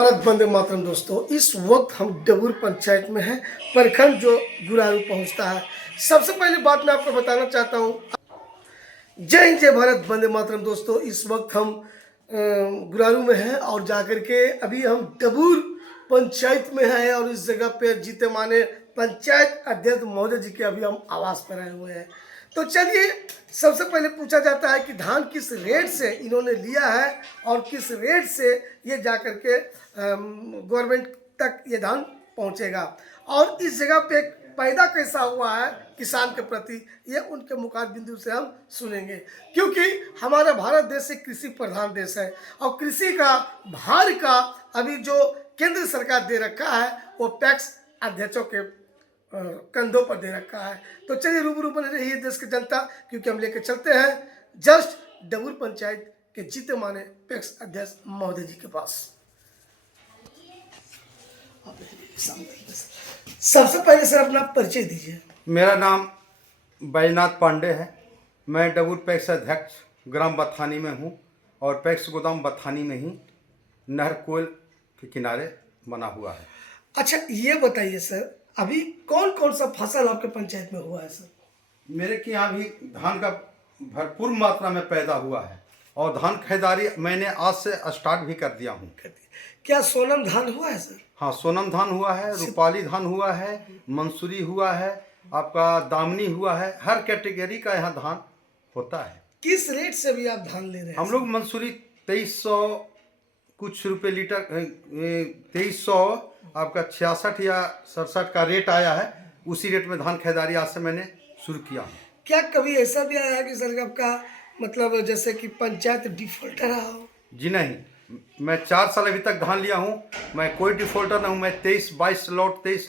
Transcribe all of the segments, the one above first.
भारत वंदे मातरम। दोस्तों, इस वक्त हम डबूर पंचायत में हैं, प्रखंड जो गुरारू पहुंचता है। सबसे पहले बात मैं आपको बताना चाहता हूं, जय हिंद जय भारत वंदे मातरम। दोस्तों, इस वक्त हम गुरारू में हैं और जाकर के अभी हम डबूर पंचायत में हैं और इस जगह पे जीते माने पंचायत अध्यक्ष महोदय जी के अभी हम आवास पर आए हुए हैं। तो चलिए, सबसे पहले पूछा जाता है कि धान किस रेट से इन्होंने लिया है और किस रेट से ये जाकर के गवर्नमेंट तक ये धान पहुंचेगा और इस जगह पे पैदा कैसा हुआ है किसान के प्रति, ये उनके मुखार बिंदु से हम सुनेंगे। क्योंकि हमारा भारत देश एक कृषि प्रधान देश है और कृषि का भार का अभी जो केंद्र सरकार दे रखा है वो पैक्स अध्यक्षों के कंधों पर दे रखा है। तो चलिए रूबरू बने रहिए देश की जनता, क्योंकि हम लेके चलते हैं जस्ट डबूर पंचायत के जीते माने पैक्स अध्यक्ष महोदय जी के पास। सबसे पहले सर अपना परिचय दीजिए। मेरा नाम बैजनाथ पांडे है। मैं डबूर पैक्स अध्यक्ष ग्राम बथानी में हूँ और पैक्स गोदाम बथानी में ही नहर कोयल के किनारे बना हुआ है। अच्छा, ये बताइए सर, अभी कौन कौन सा फसल आपके पंचायत में हुआ है सर? मेरे के यहाँ भी धान का भरपूर मात्रा में पैदा हुआ है और धान खरीदारी मैंने आज से स्टार्ट भी कर दिया हूँ। क्या सोनम धान हुआ है सर? हाँ, सोनम धान हुआ है, रूपाली धान हुआ है, मंसूरी हुआ है, आपका दामनी हुआ है। हर कैटेगरी का यहाँ धान होता है। किस रेट से भी आप धान ले रहे हैं? हम लोग मंसूरी 2300 कुछ रुपए लीटर, 2300 आपका 66 या 67 का रेट आया है। उसी रेट में धान खरीदारी आज से मैंने शुरू किया है। क्या कभी ऐसा भी आया है कि सर आपका मतलब जैसे कि पंचायत डिफॉल्टर रहा हो? जी नहीं, मैं 4 साल अभी तक धान लिया हूँ। मैं कोई डिफॉल्टर नहीं हूँ। मैं 23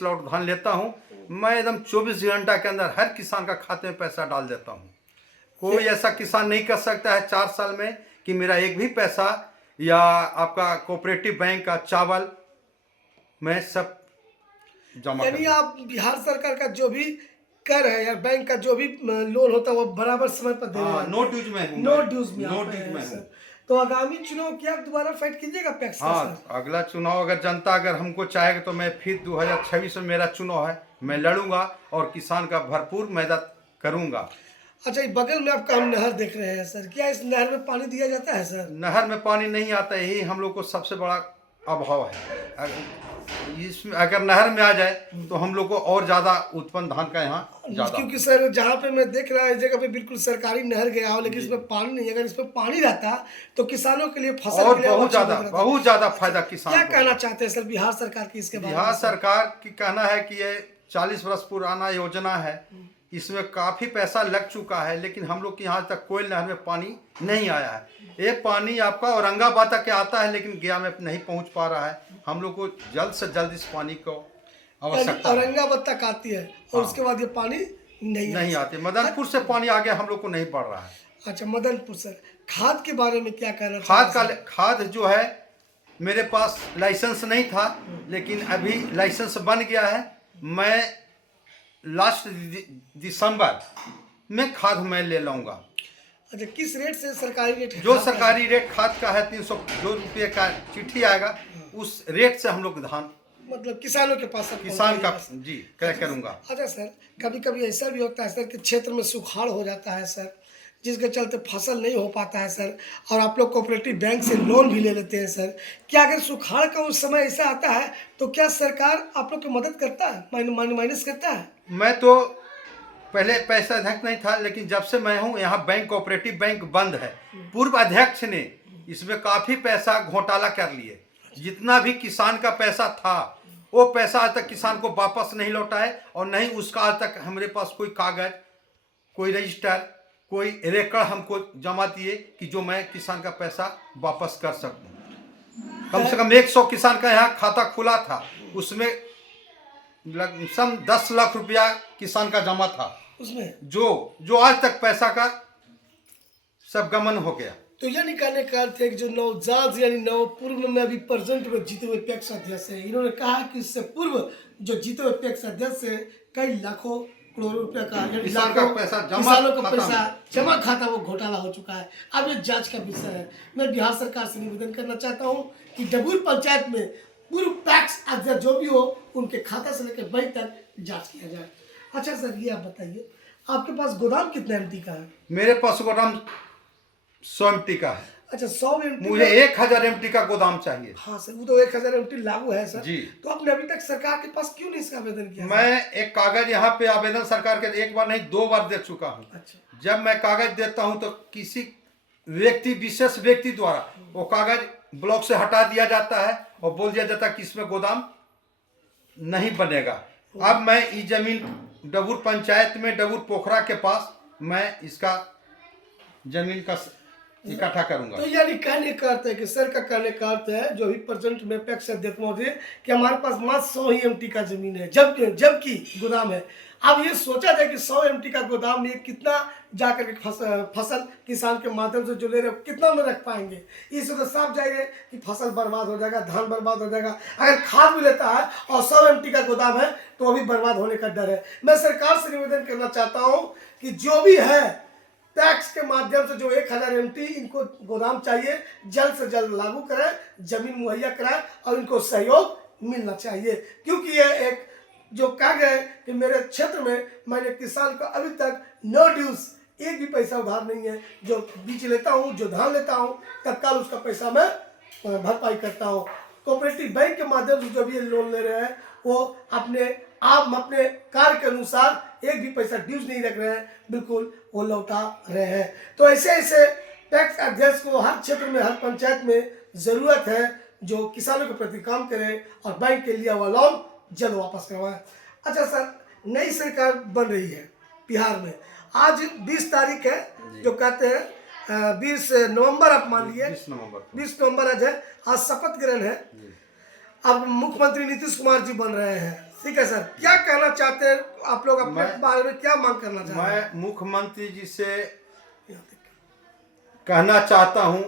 लॉट धान लेता हूँ। मैं एकदम 24 घंटा के अंदर हर किसान का खाते में पैसा डाल देता हूँ। कोई ऐसा किसान नहीं कर सकता है 4 साल में कि मेरा एक भी पैसा या आपका कोऑपरेटिव बैंक का चावल मैं सब जमा। यानी आप बिहार सरकार का जो भी कर है या बैंक का जो भी लोन होता है वो बराबर समय पर दे रहे हैं? नो ड्यूज में हूँ। नो ड्यूज में हूँ। तो आगामी चुनाव की आप दोबारा फाइट कीजिएगा पैक्स? हाँ, अगला चुनाव अगर जनता अगर हमको चाहेगा तो मैं फिर 2026 में मेरा चुनाव है, मैं लड़ूंगा और किसान का भरपूर मदद करूंगा। अच्छा, बगल में आपका हम नहर देख रहे हैं सर, क्या इस नहर में पानी दिया जाता है सर? नहर में पानी नहीं आता, यही हम लोग को सबसे बड़ा अभाव है। इसमें अगर नहर में आ जाए तो हम लोग को और ज्यादा उत्पन्न धान का यहाँ ज्यादा। क्योंकि सर जहाँ पे मैं देख रहा हूँ इस जगह पे बिल्कुल सरकारी नहर गया हो, लेकिन इसमें पानी नहीं है। अगर इसमें पानी रहता तो किसानों के लिए फसल और के लिए बहुत ज्यादा फायदा किसान। क्या कहना चाहते हैं सर बिहार सरकार की इसके बारे में? बिहार सरकार की कहना है कि ये 40 वर्ष पुराना योजना है, इसमें काफ़ी पैसा लग चुका है, लेकिन हम लोग के यहाँ तक कोयल नहर में पानी नहीं आया है। ये पानी आपका औरंगाबाद तक आता है, लेकिन गया में नहीं पहुँच पा रहा है। हम लोग को जल्द से जल्द इस पानी को आवश्यकता है। औरंगाबाद तक आती है और उसके बाद ये पानी नहीं आती। मदनपुर से पानी आगे हम लोग को नहीं पड़ रहा है। अच्छा, मदनपुर सर, खाद के बारे में क्या कहना? खाद जो है मेरे पास लाइसेंस नहीं था, लेकिन अभी लाइसेंस बन गया है। मैं लास्ट दिसंबर में खाद मैं ले लूँगा। अच्छा, किस रेट से सरकारी रेट? जो सरकारी रेट खाद का है 302 रुपये का चिट्ठी आएगा, उस रेट से हम लोग धान मतलब किसानों के पास किसान का जी क्या करूँगा। अच्छा सर, कभी कभी ऐसा भी होता है सर कि क्षेत्र में सुखाड़ हो जाता है सर, जिसके चलते फसल नहीं हो पाता है सर, और आप लोग कोऑपरेटिव बैंक से लोन भी ले लेते हैं सर। क्या अगर सुखाड़ का उस समय ऐसा आता है तो क्या सरकार आप लोग की मदद करता है, माइनस करता है? मैं तो पहले पैसा अध्यक्ष नहीं था, लेकिन जब से मैं हूँ यहाँ बैंक कोऑपरेटिव बैंक बंद है। पूर्व अध्यक्ष ने इसमें काफ़ी पैसा घोटाला कर लिए। जितना भी किसान का पैसा था वो पैसा आज तक किसान को वापस नहीं लौटा है, और नहीं उसका आज तक हमारे पास कोई कागज, कोई रजिस्टर, कोई रिकॉर्ड हमको जमा दिए कि जो मैं किसान का पैसा वापस कर सकूं। कम से कम 100 किसान का यहाँ खाता खुला था, उसमें सम 10 लाख रुपया किसान का जमा था उसमें, जो आज तक पैसा का सब गमन हो गया। तो यानी कहने का अर्थ है कि जो नवजात यानी नवपूर्व में अभी प्रेजेंट में जीते हुए पैक्स अध्यक्ष है, इन्होंने कहा कि इससे पूर्व जो जीते हुए पैक्स अध्यक्ष है कई लाखों करोड़ों रुपए का किसान का पैसा किसानों का पैसा जमा खाता वो घोटाला हो चुका है। अब ये जांच का विषय है। मैं बिहार सरकार से निवेदन करना चाहता हूँ कि कि डबूर पंचायत में पूर्व पैक्स अध्यक्ष जो भी हो उनके खाता से लेकर बैंक तक जांच किया जाए। अच्छा सर, ये आप बताइए, आपके पास गोदाम कितना एमटी का है? मेरे पास गोदाम 100 एमटी का है। अच्छा, 100 एमटी। मुझे 1000 एमटी का गोदाम चाहिए। हाँ सर, वो तो 1000 एमटी लागू है सर जी। तो आपने अभी तक सरकार के पास क्यों नहीं इसका आवेदन किया? मैं एक कागज यहाँ पे आवेदन सरकार के एक बार नहीं 2 बार दे चुका हूँ। अच्छा। जब मैं कागज देता हूँ तो किसी व्यक्ति, विशेष व्यक्ति द्वारा वो कागज ब्लॉक से हटा दिया जाता है और बोल दिया जाता है कि इसमें गोदाम नहीं बनेगा। अब मैं इस जमीन डबूर पंचायत में डबूर पोखरा के पास मैं इसका जमीन का इकट्ठा करूंगा। तो यानी कहने का अर्थ है कि सर का कहने का अर्थ है जो भी प्रेजेंट में पैक्स अध्यक्ष महोदय कि हमारे पास मात्र 100 ही एमटी का जमीन है, जबकि गोदाम है। अब ये सोचा जाए कि 100 एमटी का गोदाम में कितना जाकर के फसल किसान के माध्यम से जो ले रहे कितना में रख पाएंगे? इससे तो साफ जाइए कि फसल बर्बाद हो जाएगा, धान बर्बाद हो जाएगा। अगर खाद भी लेता है और 100 एमटी का गोदाम है तो अभी बर्बाद होने का डर है। मैं सरकार से निवेदन करना चाहता हूँ कि जो भी है टैक्स के माध्यम से जो 1000 एमटी इनको गोदाम चाहिए जल्द से जल्द लागू करें, जमीन मुहैया कराएं और इनको सहयोग मिलना चाहिए। क्योंकि ये एक जो कहा गया है कि मेरे क्षेत्र में मैंने किसान को अभी तक नो ड्यूज, एक भी पैसा उधार नहीं है। जो बीज लेता हूँ, जो धान लेता हूँ, तत्काल उसका पैसा मैं भरपाई करता हूँ। कोऑपरेटिव बैंक के माध्यम से जो भी ये लोन ले रहे हैं वो अपने कार्य के अनुसार एक भी पैसा ड्यूज नहीं रख रहे हैं, बिल्कुल वो लौटा रहे हैं। तो ऐसे ऐसे टैक्स अध्यक्ष को हर क्षेत्र में, हर पंचायत में जरूरत है जो किसानों के प्रति काम करे और बैंक के लिया हुआ लोन जल्द वापस करवाएं। अच्छा सर, नई सरकार बन रही है बिहार में, आज 20 तारीख है, जो कहते हैं 20 नवंबर, आप मान लिए 20 नवंबर आज है, आज शपथ ग्रहण है। अब मुख्यमंत्री नीतीश कुमार जी बन रहे हैं, ठीक है सर, क्या कहना चाहते हैं आप लोग अपने बारे में, क्या मांग करना चाहते हैं? मैं मुख्यमंत्री जी से कहना चाहता हूं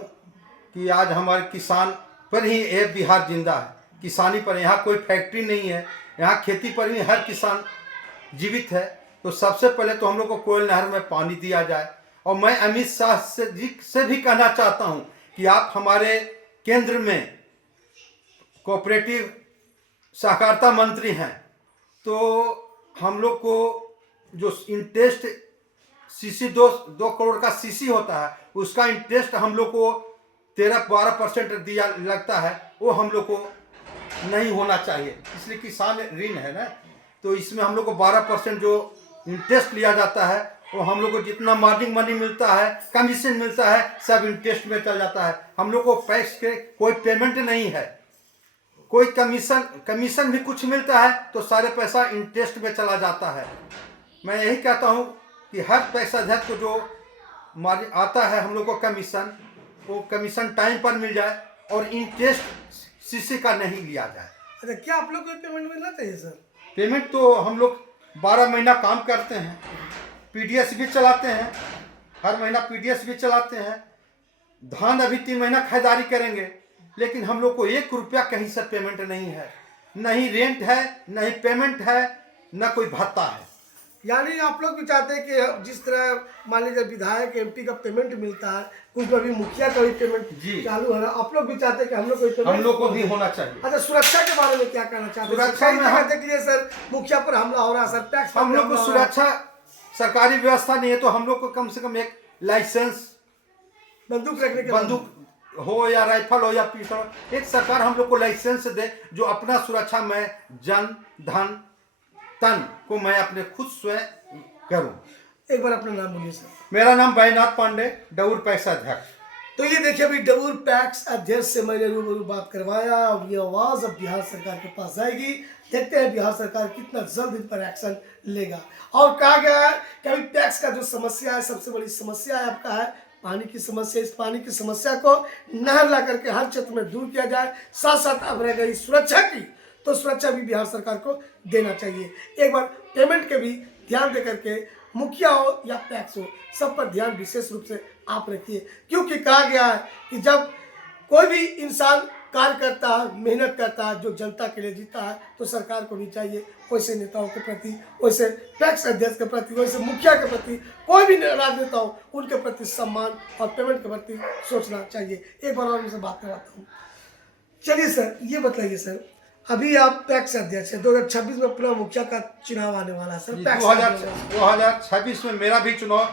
कि आज हमारे किसान पर ही ये बिहार जिंदा है, किसानी पर। यहाँ कोई फैक्ट्री नहीं है, यहाँ खेती पर ही हर किसान जीवित है। तो सबसे पहले तो हम लोग को कोयल नहर में पानी दिया जाए। और मैं अमित शाह से भी कहना चाहता हूँ कि आप हमारे केंद्र में कोऑपरेटिव सहकारिता मंत्री हैं, तो हम लोग को जो इंटरेस्ट सीसी 2 करोड़ का सीसी होता है, उसका इंटरेस्ट हम लोग को 13-12% दिया लगता है, वो हम लोग को नहीं होना चाहिए। इसलिए किसान ऋण है ना, तो इसमें हम लोग को 12% जो इंटरेस्ट लिया जाता है वो हम लोग को जितना मार्जिन मनी मिलता है, कमीशन मिलता है, सब इंटरेस्ट में चल जाता है। हम लोग को पैक्स के कोई पेमेंट नहीं है, कोई कमीशन भी कुछ मिलता है तो सारे पैसा इंटरेस्ट में चला जाता है। मैं यही कहता हूँ कि हर पैसा अध्यक्ष को जो मार्जिन आता है हम लोग को कमीशन, वो कमीशन टाइम पर मिल जाए और इंटरेस्ट सीसी का नहीं लिया जाए। अच्छा, क्या आप लोग को पेमेंट मिलना चाहिए सर? पेमेंट तो हम लोग 12 महीना काम करते हैं, पीडीएस भी चलाते हैं, हर महीना पीडीएस भी चलाते हैं। धान अभी 3 महीना खरीदारी करेंगे, लेकिन हम लोग को 1 रुपया कहीं से पेमेंट नहीं है, नहीं रेंट है, नहीं पेमेंट है, न कोई भत्ता है। यानी आप लोग भी चाहते हैं कि जिस तरह मान लीजिए विधायक एमपी का पेमेंट मिलता है, कुछ अभी मुखिया का भी पेमेंट चालू है ना, आप लोग भी चाहते हैं कि हम लोग को भी होना चाहिए। अच्छा, सुरक्षा के बारे में क्या कहना चाहते हैं? सुरक्षा में देख लिए सर, मुखिया पर हमला हो रहा है सर, टैक्स हम लोग को सुरक्षा सरकारी व्यवस्था नहीं है, तो हम लोग को कम से कम एक लाइसेंस, बंदूक रखने के, बंदूक हो या राइफल हो या पिस्टल, एक सरकार हम लोग को लाइसेंस दे जो अपना सुरक्षा में जन धन तन को मैं अपने खुद स्वयं करूं। एक बार अपना नाम बोलिए सर। मेरा नाम बैनाथ पांडे, डबूर पैक्स अध्यक्ष। तो ये देखिए अभी डबूर पैक्स अध्यक्ष से मैंने रूबरू बात करवाया और ये आवाज अब बिहार सरकार के पास जाएगी। देखते हैं बिहार सरकार कितना जल्द इन पर एक्शन लेगा। और कहा गया है कि अभी टैक्स का जो समस्या है, सबसे बड़ी समस्या है आपका है पानी की समस्या। इस पानी की समस्या को नहर ला करके हर क्षेत्र में दूर किया जाए। साथ साथ अब रह गई सुरक्षा की, तो सुरक्षा भी बिहार सरकार को देना चाहिए। एक बार पेमेंट के भी ध्यान दे करके, मुखिया हो या टैक्स हो, सब पर ध्यान विशेष रूप से आप रखिए। क्योंकि कहा गया है कि जब कोई भी इंसान कार्य करता है, मेहनत करता है, जो जनता के लिए जीता है, तो सरकार को भी चाहिए वैसे नेताओं के प्रति, वैसे टैक्स अध्यक्ष के प्रति, वैसे मुखिया के प्रति, कोई भी राजनेता हो उनके प्रति सम्मान और पेमेंट के प्रति सोचना चाहिए। एक बार और उनसे बात करवाता हूँ। चलिए सर, ये बताइए सर, अभी आप पैक्स अध्यक्ष हैं, 2026 में अपना मुखिया का चुनाव आने वाला है सर, पैक्स का चुनाव। 2026 में मेरा भी चुनाव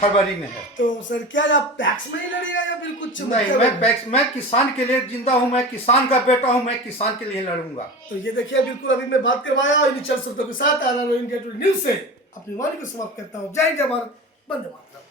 फरवरी में है। तो सर क्या आप पैक्स में ही लड़ेगा या फिर कुछ नहीं, मुखिया मैं में? पैक्स, मैं किसान के लिए जिंदा हूँ, मैं किसान का बेटा हूँ, मैं किसान के लिए लड़ूंगा। तो ये देखिए, बिल्कुल अभी मैं बात करवाया और इन्हीं चल शब्दों के साथ इंडिया टुडे न्यूज से अपनी वाणी को समाप्त करता हूँ। जय जय भारत, वंदे मातरम।